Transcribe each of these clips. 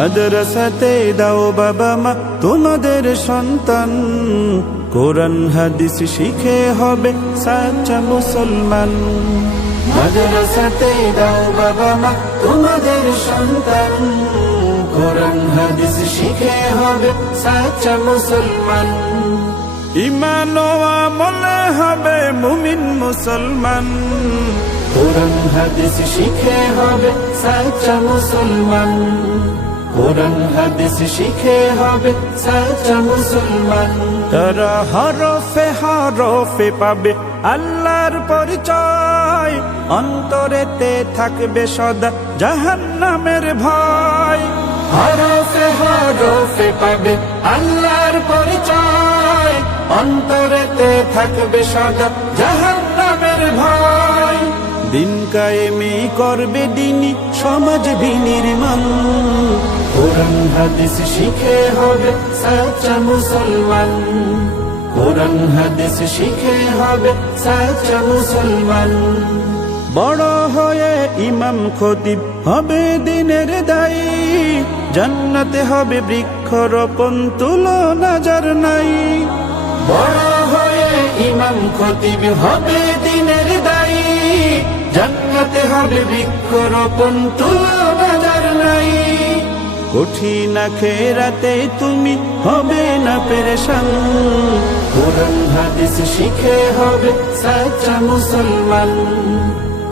মাদ্রাসাতে দাও বাবা মা তোমাদের সন্তান, কোরআন হাদিস শিখে হবে সাচ্চা মুসলমান। মাদ্রাসাতে দাও বাবা মা তোমাদের সন্তান, কোরআন হাদিস শিখে হবে সাচ্চা মুসলমান। ঈমান ও আমলে হবে মুমিন মুসলমান, কোরআন হাদিস শিখে হবে সাচ্চা মুসলমান। কোরআন হাদিস শিখে হবে সাচ্চা মুসলমান। তারা হরফে হরফে পাবে আল্লাহর পরিচয়, অন্তরেতে থাকবে সদা জাহান্নামের ভয়। হরফে হরফে পাবে আল্লাহর পরিচয়, অন্তরেতে থাকবে সদা জাহান্নামের ভয়। দিন কায়েমে করবে দিনী সমাজ বিনির্মাণ, কোরআন হাদিস শিখে হবে সাচ্চা মুসলমান। কোরআন হাদিস শিখে হবে সাচ্চা মুসলমান। বড় হয়ে ইমাম খতিব হবে দিনের দায়ী, জান্নাতে হবে বৃক্ষরোপণ তুলনা যার নাই। বড় হয়ে ইমাম খতিব হবে দিনের দায়ী, জান্নাতে হবে বৃক্ষরোপণ তুলনা যার নাই। কঠিন আখিরাতে তুমি হবে না পেরেশান, কোরআন হাদিস শিখে হবে সাচ্চা মুসলমান।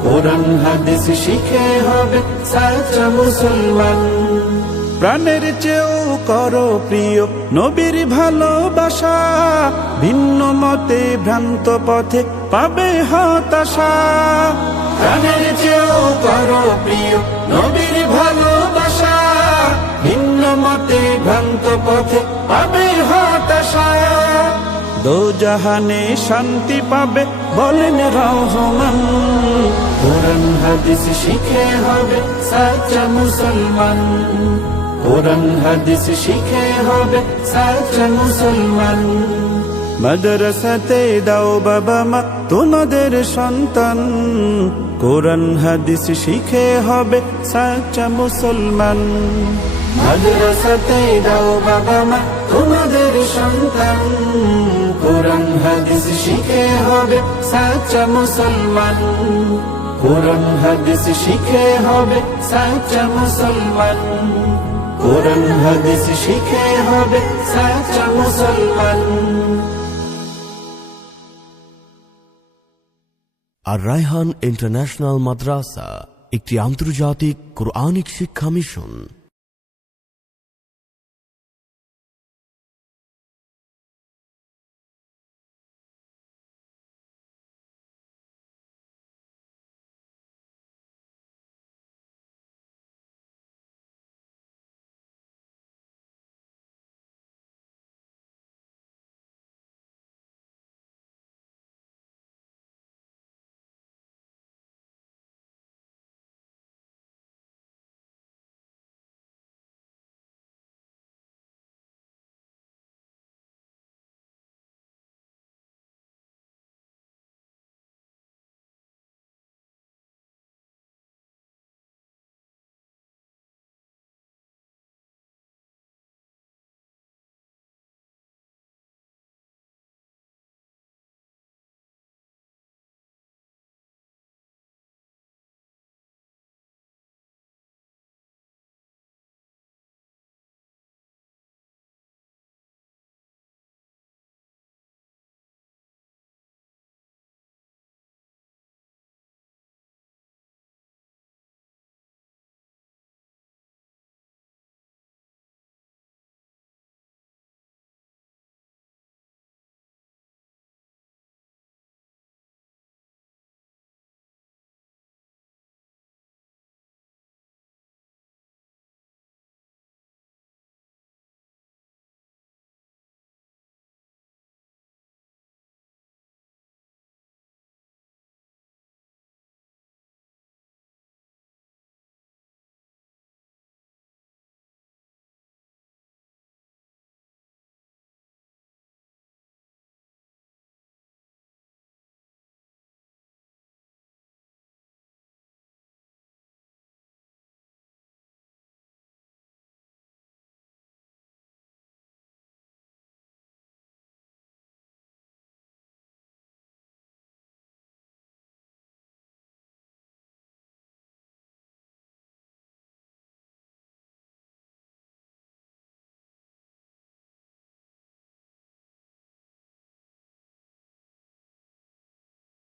কোরআন হাদিস শিখে হবে সাচ্চা মুসলমান। প্রাণের চেয়েও করো প্রিয় নবীর ভালোবাসা, ভিন্ন মতে ভ্রান্ত পথে পাবে হতাশা। প্রাণের চেয়েও করো প্রিয় নবীর ভালোবাসা, ভিন্ন মতে ভ্রান্ত পথে পাবে হতাশা। দোজাহানে শান্তি পাবে বলেন রহমান, কোরআন হাদিস শিখে হবে সাচ্চা মুসলমান। কোরআন হাদিস শিখে হবে সাচ্চা মুসলমান। মাদ্রাসাতে দাও বাবা মা তোমাদের সন্তান, কোরআন হাদিস শিখে হবে সাচ্চা মুসলমান। মাদ্রাসাতে দাও বাবা মা তোমাদের সন্তান, কোরআন হাদিস শিখে হবে সাচ্চা মুসলমান। কোরআন হাদিস শিখে হবে সাচ্চা মুসলমান। কোরআন হাদিস শিখে হবে সাচ্চা মুসলমান। আর রায়হান ইন্টারন্যাশনাল মাদ্রাসা একটি আন্তর্জাতিক কোরআনিক শিক্ষা মিশন।